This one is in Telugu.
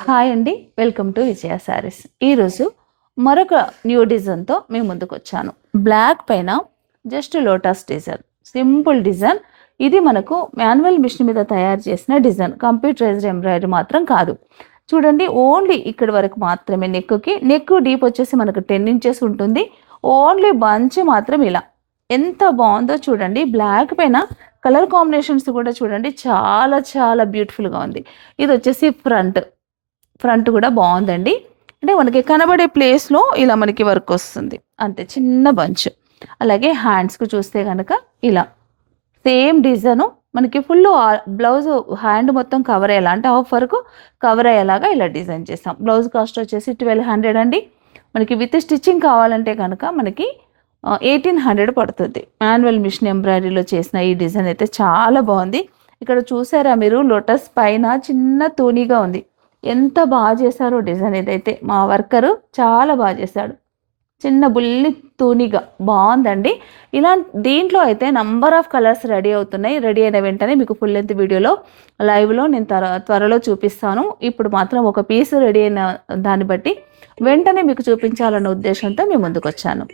హాయ్ అండి. వెల్కమ్ టు విజయ శారీస్. ఈరోజు మరొక న్యూ డిజైన్‌తో మీ ముందుకొచ్చాను. బ్లాక్ పైన just lotus design. Simple design. ఇది మనకు మాన్యువల్ మిషన్ మీద తయారు చేసిన డిజైన్. కంప్యూటరైజ్డ్ ఎంబ్రాయిడరీ మాత్రం కాదు. చూడండి ఓన్లీ ఇక్కడి వరకు మాత్రమే నెక్‌కి. నెక్ డీప్ వచ్చేసి మనకు 10 ఇంచెస్ ఉంటుంది. ఓన్లీ బంచ్ మాత్రం ఇలా. ఎంత బావుందో చూడండి. బ్లాక్ పైన కలర్ కాంబినేషన్స్ కూడా చూడండి చాలా చాలా బ్యూటిఫుల్‌గా ఉంది. ఇదొచ్చేసి ఫ్రంట్ కూడా బావుందండి. అంటే మనకి కనబడే ప్లేస్‌లో ఇలా మనకి వర్క్ వస్తుంది. అంతే చిన్న బంచ్. అలాగే హ్యాండ్స్‌కి చూస్తే గనక ఇలా సేమ్ డిజైను మనకి ఫుల్లు బ్లౌజు హ్యాండ్ మొత్తం కవర్ అయ్యేలా అంటే హాఫ్ వరకు కవర్ అయ్యేలాగా ఇలా డిజైన్ చేసాం. బ్లౌజ్ కాస్ట్ వచ్చేసి 1200 అండి. మనకి విత్ స్టిచ్చింగ్ కావాలంటే గనక మనకి 1800 పడుతుంది. మాన్యువల్ మిషన్ ఎంబ్రాయిడరీలో చేసిన ఈ డిజైన్ అయితే చాలా బావుంది. ఇక్కడ చూసారా మీరు లోటస్ పైన చిన్న తూనీగా ఉంది. ఎంత బాగా చేశారో డిజైన్ ఇదైతే. మా వర్కరు చాలా బాగా చేశాడు. చిన్న బుల్లి తూనిగా బావుందండి. దీంట్లో అయితే నంబర్ ఆఫ్ కలర్స్ రెడీ అవుతున్నాయి. రెడీ అయిన వెంటనే మీకు ఫుల్ లెంత్ వీడియోలో లైవ్‌లో నేను త్వరలో చూపిస్తాను. ఇప్పుడు మాత్రం ఒక పీస్ రెడీ అయిన దాన్ని బట్టి వెంటనే మీకు చూపించాలన్న ఉద్దేశంతో మీ ముందుకొచ్చాను.